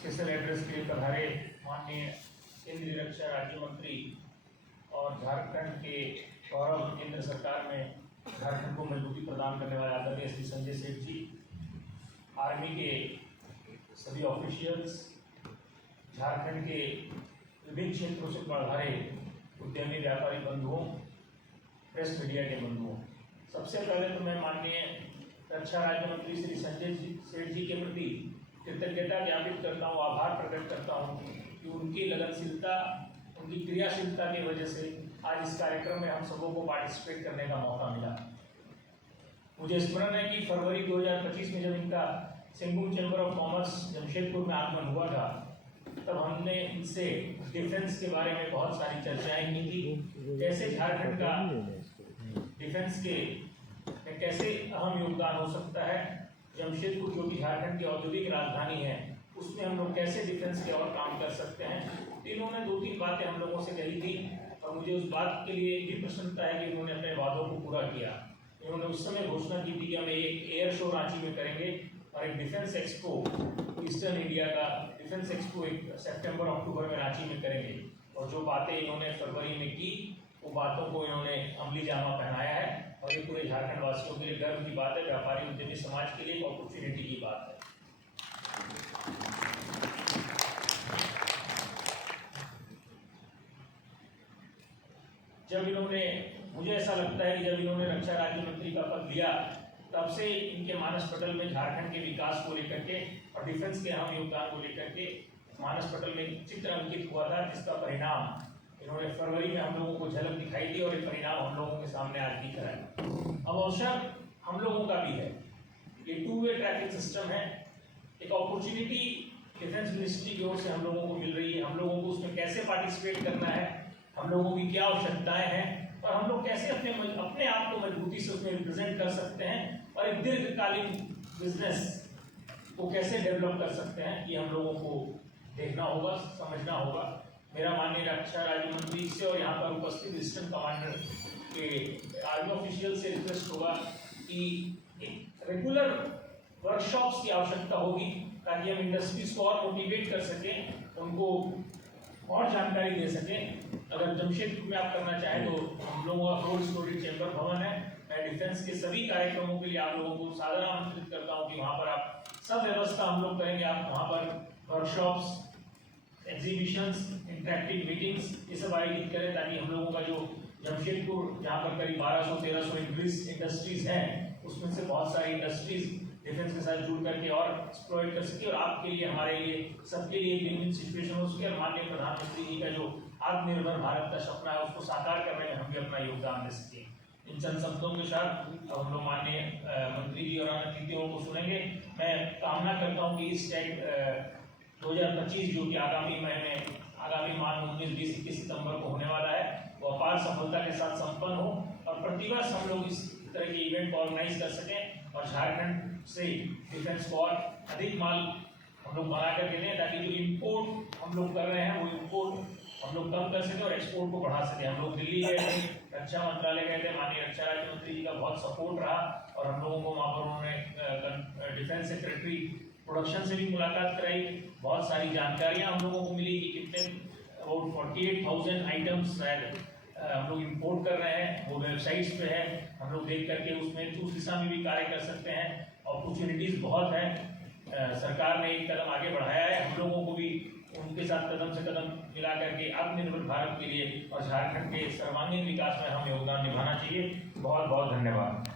Special address के लिए पधारे माननीय केंद्रीय रक्षा राज्य मंत्री और झारखंड के गौरव केंद्र सरकार में झारखंड को मजबूती प्रदान करने वाले आदरणीय श्री संजय सेठ जी, आर्मी के सभी ऑफिशियल्स, झारखंड के विभिन्न क्षेत्रों से पधारे उद्यमी व्यापारी बंधुओं, प्रेस मीडिया के बंधुओं, सबसे पहले तो मैं माननीय रक्षा राज्य मंत्री श्री संजय सेठ जी के प्रति कृतज्ञता ज्ञापित करता हूँ, आभार प्रकट करता हूँ कि उनकी लगनशीलता, उनकी क्रियाशीलता की वजह से आज इस कार्यक्रम में हम सबों को पार्टिसिपेट करने का मौका मिला। मुझे स्मरण है कि फरवरी 2025 में जब इनका सिंगुम चैम्बर ऑफ कॉमर्स जमशेदपुर में आगमन हुआ था, तब हमने इनसे डिफेंस के बारे में बहुत सारी चर्चाएं की थी। कैसे झारखंड का डिफेंस के कैसे अहम योगदान हो सकता है, जमशेदपुर जो कि झारखंड की औद्योगिक राजधानी है, उसमें हम लोग कैसे डिफेंस के और काम कर सकते हैं। इन्होंने 2-3 बातें हम लोगों से कही थी और मुझे उस बात के लिए भी प्रसन्नता है कि उन्होंने अपने वादों को पूरा किया। इन्होंने उस समय घोषणा की थी कि हम एक एयर शो रांची में करेंगे और एक डिफेंस एक्सपो, ईस्टर्न इंडिया का डिफेंस एक्सपो एक सितंबर-अक्टूबर में रांची में करेंगे। और जो बातें इन्होंने फरवरी में की, वो बातों को इन्होंने अमली जामा पहनाया है और ये पूरे झारखंड वासियों के लिए गर्व की बात है, व्यापारी उद्यमी समाज के लिए एक अपॉर्चुनिटी की बात है। जब इन्होंने, मुझे ऐसा लगता है कि जब इन्होंने रक्षा राज्य मंत्री का पद लिया, तब से इनके मानस पटल में झारखंड के विकास को लेकर के और डिफेंस के अहम योगदान को लेकर के मानस पटल में एक चित्र अंकित हुआ था, जिसका परिणाम इन्होंने फरवरी में हम लोगों को झलक दिखाई दी और ये परिणाम हम लोगों के सामने आज दिख रहा है। अब अवसर हम लोगों का भी है, ये 2-वे ट्रैफिक सिस्टम है, एक अपॉर्चुनिटी डिफेंस मिनिस्ट्री की ओर से हम लोगों को मिल रही है। हम लोगों को उसमें कैसे पार्टिसिपेट करना है, हम लोगों की क्या आवश्यकताएं हैं और हम लोग कैसे अपने आप को मजबूती से उसमें रिप्रेजेंट कर सकते हैं और एक दीर्घकालीन बिजनेस को कैसे डेवलप कर सकते हैं, ये हम लोगों को देखना होगा, समझना होगा। मेरा माननीय रक्षा राज्य मंत्री से और यहाँ पर उपस्थित ईस्टर्न कमांडर के आर्मी ऑफिशियल से रिक्वेस्ट होगा कि रेगुलर वर्कशॉप्स की आवश्यकता होगी, ताकि हम इंडस्ट्रीज को और मोटिवेट कर सकें, उनको और जानकारी दे सकें। अगर जमशेदपुर में आप करना चाहें तो हम लोगों का कोल्ड स्टोरेज चैम्बर भवन है। मैं डिफेंस के सभी कार्यक्रमों के लिए आप लोगों को सादर आमंत्रित करता हूँ कि वहाँ पर आप सब व्यवस्था हम लोग करेंगे। आप वहाँ पर वर्कशॉप्स, एग्जीबिशंस, इंटरेक्टिव मीटिंग्स ये सब आयोजित करें, ताकि हम लोगों का जो जमशेदपुर जहाँ पर करीब 1200-1300 इंडस्ट्रीज हैं, उसमें से बहुत सारी इंडस्ट्रीज डिफेंस के साथ जुड़ करके और एक्सप्लॉइट कर सके और आपके लिए, हमारे लिए, सबके लिए एक विन-विन सिचुएशन हो सके और माननीय प्रधानमंत्री जी का जो आत्मनिर्भर भारत का सपना है, उसको साकार करने में हम भी अपना योगदान दे सकें। इन चंद शब्दों के साथ अब हम लोग माननीय मंत्री जी और अतिथियों को सुनेंगे। मैं कामना करता हूँ कि इस टैग 2025 जो कि आगामी महीने, आगामी माह 19-20-21 सितंबर को होने वाला है, वो अपार सफलता के साथ संपन्न हो और प्रतिवर्ष हम लोग इस तरह के इवेंट को ऑर्गेनाइज कर सकें और झारखंड से डिफेंस को और अधिक माल हम लोग बना कर दें, ताकि जो इम्पोर्ट हम लोग कर रहे हैं वो इम्पोर्ट हम लोग कम कर सकें और एक्सपोर्ट को बढ़ा सकें। हम लोग दिल्ली गए थे, रक्षा मंत्रालय गए थे, माननीय रक्षा राज्य मंत्री जी का बहुत सपोर्ट रहा और हम लोगों को वहाँ पर उन्होंने डिफेंस सेक्रेटरी प्रोडक्शन से भी मुलाकात कराई। बहुत सारी जानकारियाँ हम लोगों को मिली कि कितने अबाउट 48,000 आइटम्स हम लोग इंपोर्ट कर रहे हैं, वो वेबसाइट्स पे है, हम लोग देख करके उसमें उस दिशा में भी कार्य कर सकते हैं। अपॉर्चुनिटीज़ बहुत हैं, सरकार ने एक कदम आगे बढ़ाया है, हम लोगों को भी उनके साथ कदम से कदम मिला करके आत्मनिर्भर भारत के लिए और झारखंड के सर्वांगीण विकास में हम योगदान निभाना चाहिए। बहुत बहुत धन्यवाद।